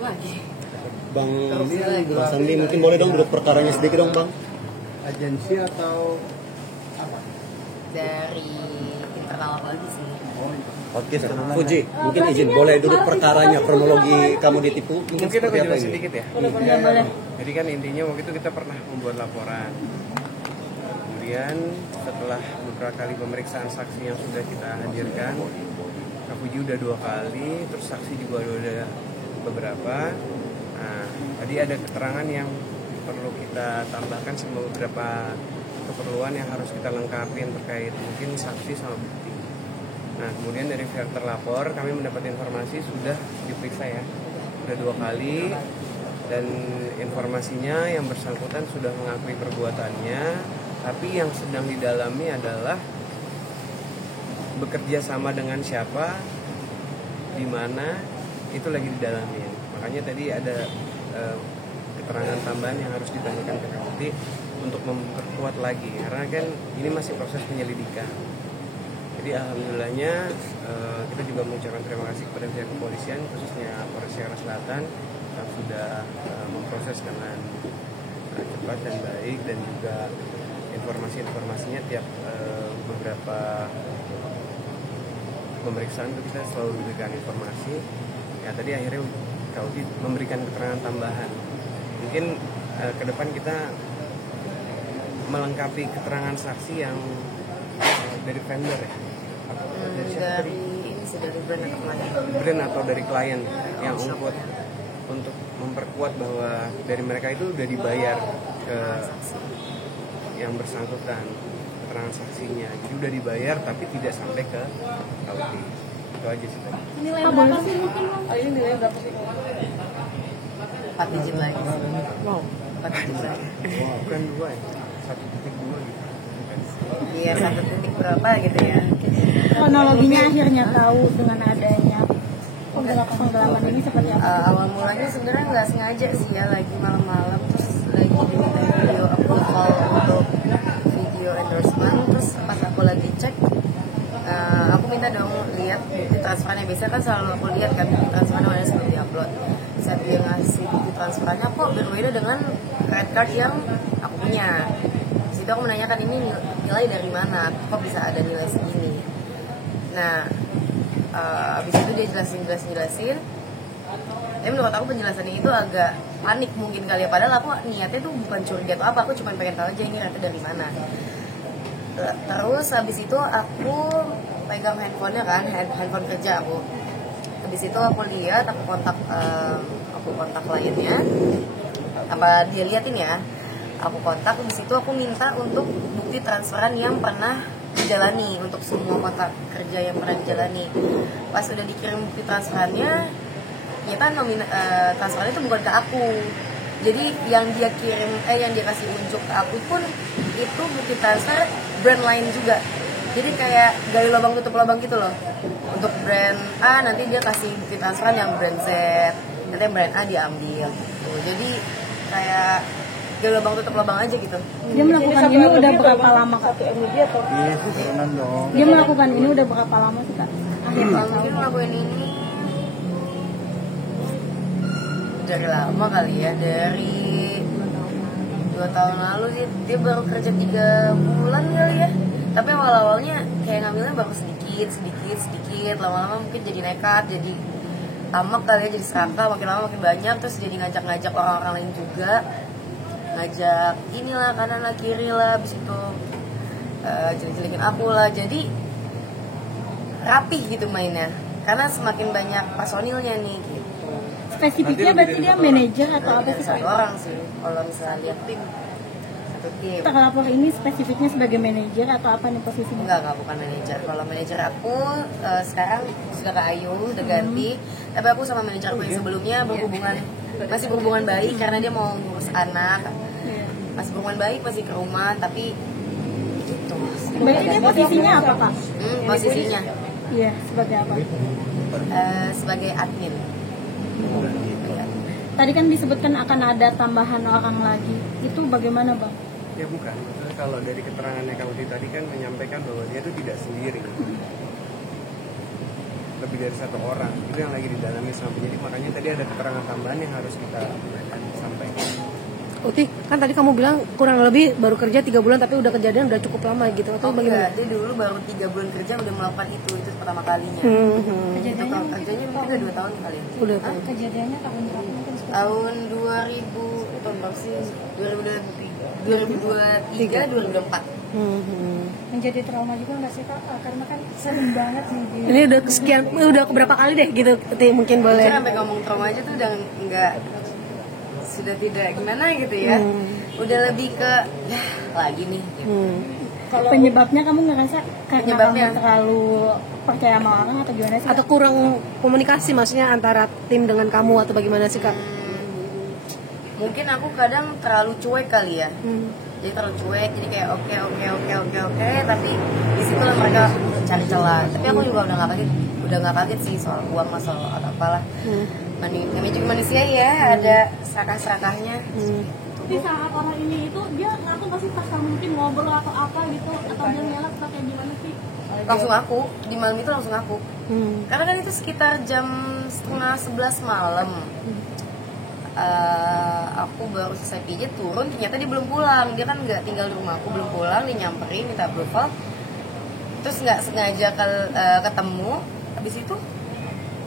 lagi. Bang Sandi mungkin boleh dong duduk perkaranya sedikit dong Bang. Agensi atau apa? Dari internal apa lagi sih? Oke, Fuji, mungkin izin boleh duduk perkaranya, kronologi kamu ditipu. Mungkin aku jelasin sedikit ya. Boleh, boleh. Jadi kan intinya waktu itu kita pernah membuat laporan. Kemudian setelah beberapa kali pemeriksaan saksi yang sudah kita hadirkan, Kak Fuji udah 2 kali, terus saksi juga udah beberapa. Nah, tadi ada keterangan yang perlu kita tambahkan sama beberapa keperluan yang harus kita lengkapin terkait mungkin saksi sama bukti. Nah, kemudian dari pihak terlapor kami mendapat informasi sudah diperiksa ya, sudah 2 kali, dan informasinya yang bersangkutan sudah mengakui perbuatannya, tapi yang sedang didalami adalah bekerja sama dengan siapa, di mana, itu lagi didalami. Makanya tadi ada keterangan tambahan yang harus ditanyakan ke KPT untuk memperkuat lagi, karena kan ini masih proses penyelidikan. Jadi alhamdulillahnya kita juga mengucapkan terima kasih kepada pihak kepolisian, khususnya Polres Jakarta Selatan yang sudah memproses dengan cepat dan baik, dan juga informasinya tiap beberapa pemeriksaan itu kita selalu diberikan informasi. Ya tadi akhirnya Kauti memberikan keterangan tambahan. Mungkin ke depan kita melengkapi keterangan saksi yang dari vendor ya. Dari ini sih, dari brand atau klien. Brand atau dari klien yang untuk memperkuat bahwa dari mereka itu udah dibayar ke yang bersangkutan, keterangan saksinya. Jadi udah dibayar tapi tidak sampai ke Kauti. Itu aja sih tadi. Nilai berapa sih mungkin Bang? Oh, ini nilai berapa sih? 4 digit lagi. Wow, 4 digit lagi. bukan 2 ya, 1.2 gitu. Iya, 1 titik berapa gitu ya. Kronologinya akhirnya tahu dengan adanya penggelapan ini seperti apa? Awal mulanya sebenarnya nggak sengaja sih ya, lagi malam-malam terus lagi diminta video approval untuk video endorsement, terus pas aku lagi cek aku minta dong lihat bukti transferannya. Biasanya kan selalu aku lihat kan bukti transferannya mana sebelum diupload. Saat dia ngasih bukti transferannya kok berbeda dengan credit card yang aku punya. Situ aku menanyakan ini nilai dari mana, kok bisa ada nilai segini. Nah, abis itu dia jelasin. Tapi menurut aku penjelasannya itu agak panik mungkin kali ya. Padahal aku niatnya tuh bukan curiga atau apa, aku cuma pengen tahu aja ini rata dari mana. Terus habis itu aku pegang handphonenya kan, handphone kerja aku. Habis itu aku lihat, aku kontak kliennya. Apa dia liatin ya? Aku kontak, habis itu aku minta untuk bukti transferan yang pernah dijalani, untuk semua kontrak kerja yang pernah dijalani. Pas udah dikirim bukti transferannya, ternyata transferannya itu bukan ke aku. Jadi yang dia kirim, yang dia kasih unjuk ke aku pun itu bukti transfer brand lain juga. Jadi kayak gali lubang tutup lubang gitu loh. Untuk brand A nanti dia kasih bukti transferan yang brand Z, nanti yang brand A diambil gitu. Jadi kayak gali lubang tutup lubang aja gitu. Dia melakukan ini udah berapa lama Kak? Iya, turunan dong. Dia melakukan ini udah berapa lama sih Kak? Kalau mungkin ngelakuin ini dari lama kali ya, dari 2 tahun lalu dia baru kerja 3 bulan kali ya. Tapi awal-awalnya kayak ngambilnya baru sedikit, lama-lama mungkin jadi nekat, jadi tamak kali ya, jadi serakah, makin lama makin banyak, terus jadi ngajak-ngajak orang-orang lain juga, ngajak inilah kanan lah kiri lah, abis itu jelek-jelekin aku lah, jadi rapih gitu mainnya, karena semakin banyak personilnya nih gitu. Spesifiknya berarti dia manajer atau apa sih Kak? 1 orang sih, kalau misalnya lihat tim, 1 tim. Terlapor ini spesifiknya sebagai manajer atau apa nih posisinya? Enggak, bukan manajer. Kalau manajer aku sekarang sudah ke Ayu, udah ganti. Tapi aku sama manajer aku yang sebelumnya masih berhubungan baik karena dia mau ngurus anak. Masih berhubungan baik, masih ke rumah, tapi gitu. Berarti dia posisinya apa Kak? Posisinya Iya, sebagai apa? sebagai admin. Iya. Tadi kan disebutkan akan ada tambahan orang lagi. Itu bagaimana Bang? Ya bukan, kalau dari keterangannya Kauti tadi kan menyampaikan bahwa dia itu tidak sendiri. lebih dari 1 orang. Itu yang lagi didalami sama penyidik, makanya tadi ada keterangan tambahan yang harus kita sampaikan. Uti, kan tadi kamu bilang kurang lebih baru kerja 3 bulan tapi udah kejadian udah cukup lama gitu atau bagaimana? Dia dulu baru 3 bulan kerja udah melakukan itu pertama kalinya. Itu kalau kerjanya mungkin udah 2 tahun kali. Udah Hah? Kejadiannya tahun berapa? Tahun 2000 tahun berapa sih? 2023 2024. Menjadi trauma juga nggak sih Kak? Karena kan sering banget nih dia. Ini udah keberapa kali deh gitu, Uti, mungkin boleh. Sampai ngomong trauma aja tuh udah nggak, sudah tidak gimana gitu ya. Udah lebih ke ya lagi nih gitu. Kalau penyebabnya kamu ngerasa karena Penyebabnya? kamu terlalu percaya sama orang atau gimana sih? Atau kurang komunikasi maksudnya antara tim dengan kamu atau bagaimana sih Kak? Mungkin aku kadang terlalu cuek kali ya. Jadi terlalu cuek, jadi kayak oke, tapi di situ lah mereka cari celah. Tapi aku juga udah nggak kaget sih soal uang masalah atau apalah. Namanya juga manusia ya, ada serakah-serakahnya. Di saat orang ini itu dia ngaku pasti pas mungkin ngobrol atau apa gitu atau dia ngelak pakai gimana sih? Langsung aku di malam itu langsung aku. Karena kan itu sekitar jam 10:30 malam. Aku baru selesai pijat turun, ternyata dia belum pulang. Dia kan nggak tinggal di rumah aku, belum pulang. Dia nyamperin minta approval, terus nggak sengaja ketemu. Habis itu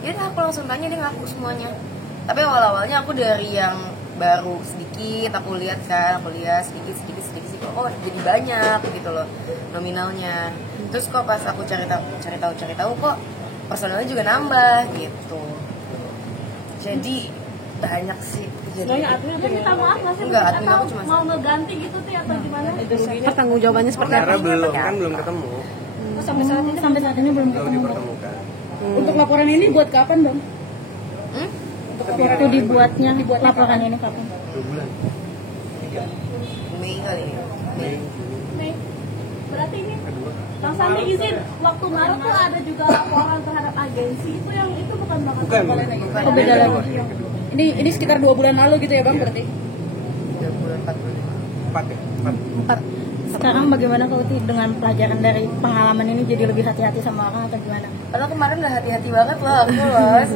dia aku langsung tanya, dia ngaku semuanya. Tapi awalnya aku dari yang baru sedikit, aku lihat sedikit, oh jadi banyak gitu loh nominalnya. Terus kok pas aku cari tahu kok personalnya juga nambah gitu. Jadi banyak sih Dia minta maaf nggak sih? Enggak, admin Atau aku cuma mau ngeganti gitu tuh atau gimana? Pertanggungjawabannya seperti apa? Karena belum ketemu, Sampai saat ini belum belum ketemu. dipertemukan. Untuk laporan ini buat kapan Bang? Hmm? Waktu dibuat laporan ini kapan? 2 bulan. 3. Mei kali ya. Mei. Berarti ini Bang Sandi izin waktu Maret tuh ada juga laporan terhadap agensi itu yang itu bukan Bang. Bukan. Oh, beda lagi. Ini sekitar 2 bulan lalu gitu ya Bang berarti? 3 bulan 4 bulan. 4 ya? 4. Sekarang bagaimana kalau dengan pelajaran dari pengalaman ini jadi lebih hati-hati sama orang atau gimana? Padahal kemarin udah hati-hati banget loh aku loh.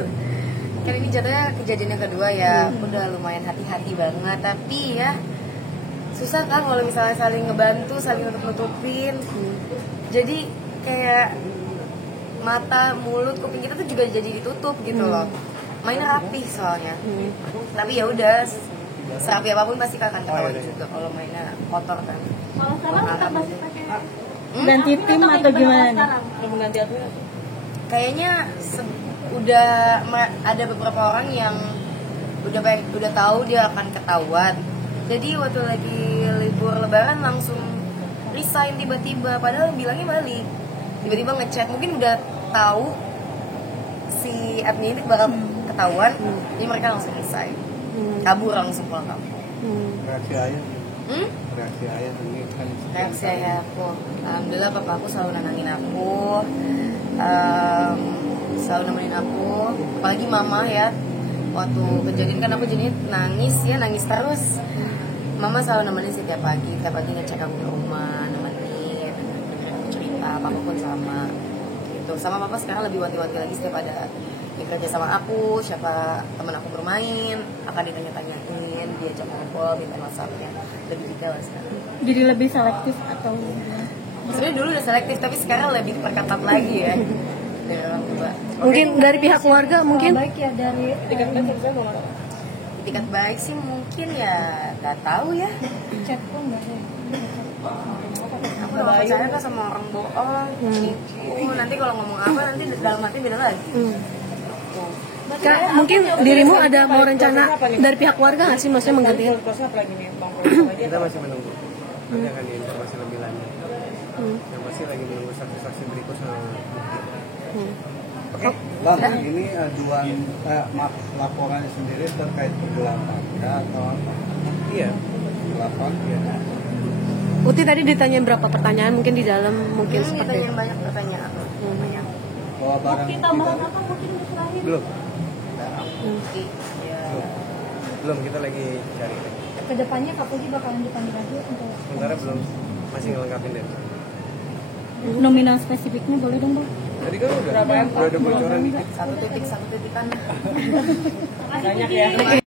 Kan ini jatuhnya kejadian yang kedua ya, aku udah lumayan hati-hati banget. Tapi ya susah kan kalau misalnya saling ngebantu, saling nutup-nutupin. Jadi kayak mata, mulut, kuping kita tuh juga jadi ditutup gitu loh. Mainnya rapih soalnya. Tapi ya udah, serapi apapun pasti akan ketahuan juga kalau mainnya kotor kan. Kalau sekarang tetap masih pakai Ganti tim atau gimana nih? Mengganti admin? Kayaknya udah ada beberapa orang yang udah tahu dia akan ketahuan. Jadi waktu lagi libur lebaran langsung resign tiba-tiba, padahal bilangnya balik. Tiba-tiba ngechat, mungkin udah tahu si admin ini bakal ketahuan, jadi mereka langsung resign. Kabur langsung pulang kampung. Reaksi ayah. Hmm? Reaksi ayah ini kan. Reaksi ayah aku, alhamdulillah papa aku selalu nenangin aku, selalu nemenin aku, apalagi mama ya. Waktu kejadian kan aku jadi nangis terus. Mama selalu nemenin setiap pagi ngecek aku ke rumah, nemenin aku cerita, papa pun sama gitu. Sama papa sekarang lebih wanti-wanti lagi setiap ada yang kerja sama aku, siapa teman aku bermain, akan ditanya-tanyain, diajak ngobrol, minta WhatsApp-nya, lebih detail lah sekarang. Jadi lebih selektif atau gimana? Sebenarnya dulu udah selektif, tapi sekarang lebih diperketat lagi ya dari orang tua. Mungkin dari pihak keluarga mungkin Baik ya dari Itikat baik sih mungkin ya nggak tahu ya. chat pun nggak sih? Aku udah gak percaya kan sama orang bohong. Nanti kalau ngomong apa nanti dalam hati beda lagi. Kak, mungkin dirimu ada mau rencana dari pihak keluarga nggak sih maksudnya menggantikan? Kita masih menunggu. Nanti akan diinformasi lebih lanjut. Yang pasti lagi menunggu saksi-saksi berikut sama bukti. Oke, Bang, ini aduan laporannya sendiri terkait penggelapan ya atau apa? Iya. Penggelapan ya. Uti tadi ditanya berapa pertanyaan mungkin di dalam mungkin seperti Ditanyain banyak pertanyaan. Banyak. Bawa barang Bukti tambahan apa mungkin diserahin? Belum. Bukti. Ya. Belum, kita lagi cari. Kedepannya Kapolri bakalan dipanggil lagi untuk Sementara belum, masih ngelengkapin deh. nominal spesifiknya boleh dong Bang? Tadi kan udah ada bocoran dikit. Satu titikan. Makasih, Puji.